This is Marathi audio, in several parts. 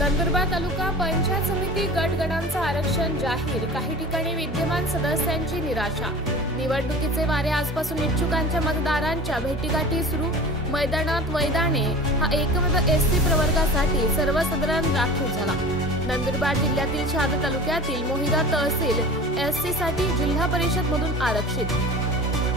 नंदुरबार तालुका पंचायत समिती गटगटांचं आरक्षण जाहीर, काही ठिकाणी विद्यमान सदस्यांची निराशा। निवडणुकीचे वारे आजपासून इच्छुकांच्या मतदारांच्या भेटीगाठी सुरू। मैदानात वैदाणे हा एकमेव एसटी प्रवर्गासाठी सर्वसाधारण राखीव झाला। नंदुरबार जिल्ह्यातील शहादा तालुक्यातील मोहिदा तहसील एसटी साठी जिल्हा परिषद मधून आरक्षित।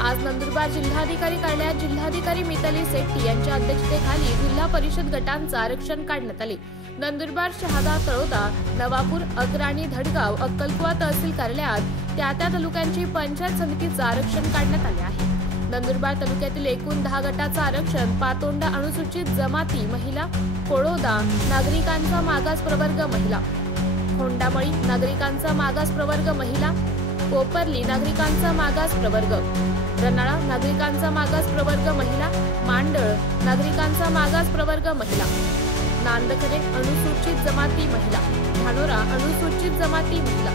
आज नंदुरबार जिल्हाधिकारी कार्यालयात जिल्हाधिकारी मिताली सेट्टी यांच्या अध्यक्षतेखाली जिल्हा परिषद गटांचं आरक्षण काढण्यात आले। नंदुरबार, शहादा, तळोदा, नवापूर, अग्राणी, धडगाव, अक्कलकुवा तहसील कार्यालयात त्या तालुक्यांची पंचायत समितीचं आरक्षण काढण्यात आले आहे। नंदुरबार तालुक्यातील एकूण 10 गटाचं आरक्षण पातोंडा अनुसूचित जमाती महिला, कोळोदा नागरिकांचा मागास प्रवर्ग महिला, खोंडामळी नागरिकांचा मागास प्रवर्ग महिला, कोपरली नागरिकांचा मागास प्रवर्ग, रनाळा नागरिकांचा मागास प्रवर्ग महिला, मांडळ नागरिकांचा मागास प्रवर्ग महिला, नांदखरे अनुसूचित जमाती महिला, धानोरा अनुसूचित जमाती महिला,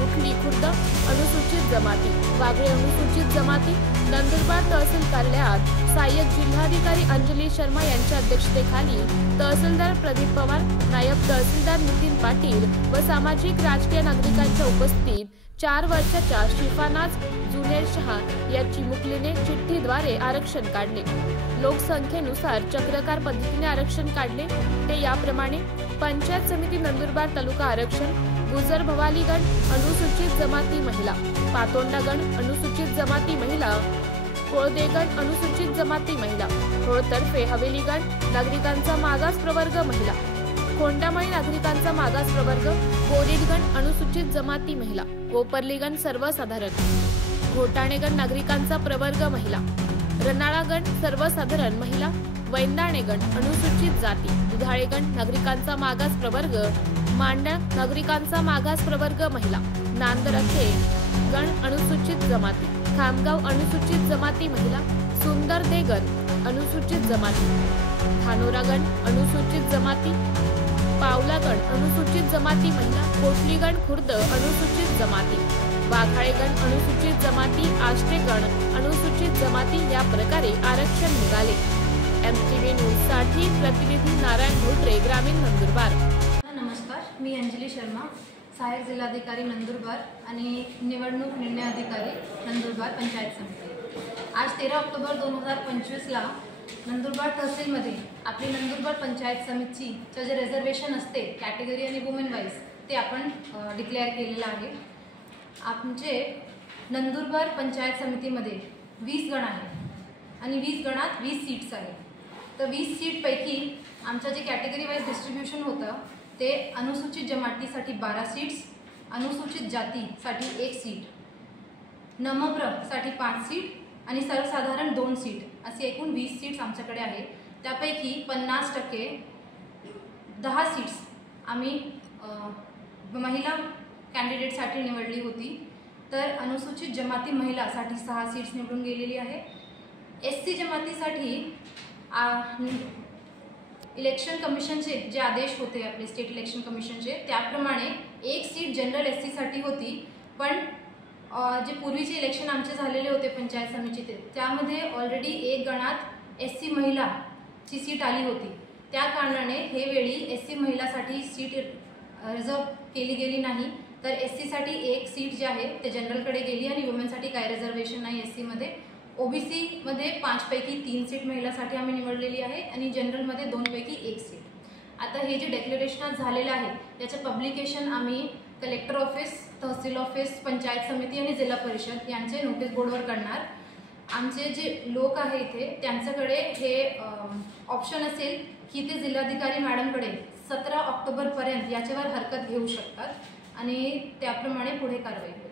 कुठली खुर्द अनुसूचित जमाती, वागळे अनुसूचित जमाती। नंदुरबार तहसील कार्यालयात सहाय्यक जिल्हाधिकारी अंजली शर्मा यांच्या अध्यक्षतेखाली तहसीलदार प्रदीप पवार, नायब तहसीलदार नितीन पाटील व सामाजिक राजकीय नागरिकांच्या उपस्थितीत 4 वर्षाच्या शिफानाज जुनेर शहा या चिमुकलीने चिठ्ठीद्वारे आरक्षण काढले। लोकसंख्येनुसार चक्रकार पद्धतीने आरक्षण काढले ते याप्रमाणे: पंचायत समिती नंदुरबार तालुका आरक्षण, गुजर भवालीगण अनुसूचित जमाती महिला, पातोंडागण अनुसूचित जमाती महिला, कोळदेगण अनुसूचित जमाती महिला, होळतर्फे हवेलीगण नागरिकांचा मागास प्रवर्ग महिला, खोंडामळी नागरिकांचा मागास प्रवर्ग, कोरीडगण अनुसूचित जमाती महिला, कोपरलीगण सर्वसाधारण, घोटाणेगण नागरिकांचा प्रवर्ग महिला, रनाळागण सर्वसाधारण महिला, वैंदाणेगण अनुसूचित जाती, दुधाळेगण नागरिकांचा मागास प्रवर्ग, मांडळ नागरिकांचा मागास प्रवर्ग महिला, नांदरखे गण अनुसूचित जमाती, खामगाव अनुसूचित जमाती महिला, सुंदरदेगण अनुसूचित जमाती, धानोरागण अनुसूचित जमाती, पावलागण अनुसूचित जमाती महिला, कोटलीगण खुर्द अनुसूचित जमाती, वाघाळेगण अनुसूचित जमाती, आष्टेगण अनुसूचित जमाती या प्रकारे आरक्षण निघाले। MTV न्यूज साठी प्रतिनिधी नारायण घोटरे, ग्रामीण नंदुरबार। नमस्कार, मी अंजली शर्मा, सहाय्यक जिल्हाधिकारी नंदुरबार आणि निवडणूक निर्णय अधिकारी नंदुरबार पंचायत समिती। आज 13 ऑक्टोबर 2025ला नंदुरबार तहसीलमध्ये आपली नंदुरबार पंचायत समितीचं जे रिझर्वेशन असते कॅटेगरी आणि वुमेन वाईज ते आपण डिक्लेअर केलेलं आहे। आमचे नंदुरबार पंचायत समितीमध्ये 20 गण आहेत आणि 20 गणात 20 सीट्स आहेत। तर 20 सीटपैकी आमचं जे कॅटेगरी वाईज डिस्ट्रीब्युशन होतं ते अनुसूचित जमातीसाठी 12 सीट्स, अनुसूचित जातीसाठी 1 सीट, नमप्रसाठी 5 सीट आणि सर्वसाधारण 2 सीट असे एकूण 20 सीट्स आमच्याकडे आहेत। त्यापैकी 50% 10 सीट्स आम्ही महिला कॅन्डिडेटसाठी निवडली होती। तर अनुसूचित जमाती महिलासाठी 6 सीट्स निवडून गेलेली आहे। SC जमातीसाठी इलेक्शन कमिशनचे जे आदेश होते आपले स्टेट इलेक्शन कमिशनचे त्याप्रमाणे 1 सीट जनरल SC साठी होती, पण जे पूर्वीचे इलेक्शन आमचे झालेले होते पंचायत समितीचे त्यामध्ये ऑलरेडी 1 गणात SC महिलाची सीट आली होती। त्या कारणाने हे वेळी SC महिलासाठी सीट रिझर्व केली गेली नाही। तर SC साठी 1 सीट जी आहे ते जनरलकडे गेली आणि वुमेनसाठी काही रिझर्वेशन नाही SC मध्ये। OBC मध्ये 5 पैकी 3 सीट महिलासाठी आम्ही निवडलेली आहे आणि जनरलमध्ये 2 पैकी 1 सीट। आता हे जे डिक्लेरेशन झालेलं आहे त्याचं पब्लिकेशन आम्ही कलेक्टर ऑफिस, तहसील ऑफिस, पंचायत समिती आणि जिल्हा परिषद यांचे नोटीस बोर्डवर करणार। आमचे जे लोक आहे इथे त्यांच्याकडे हे ऑप्शन असेल की ते जिल्हाधिकारी मॅडमकडे 17 ऑक्टोबरपर्यंत याच्यावर हरकत घेऊ शकतात आणि त्याप्रमाणे पुढे कारवाई होईल।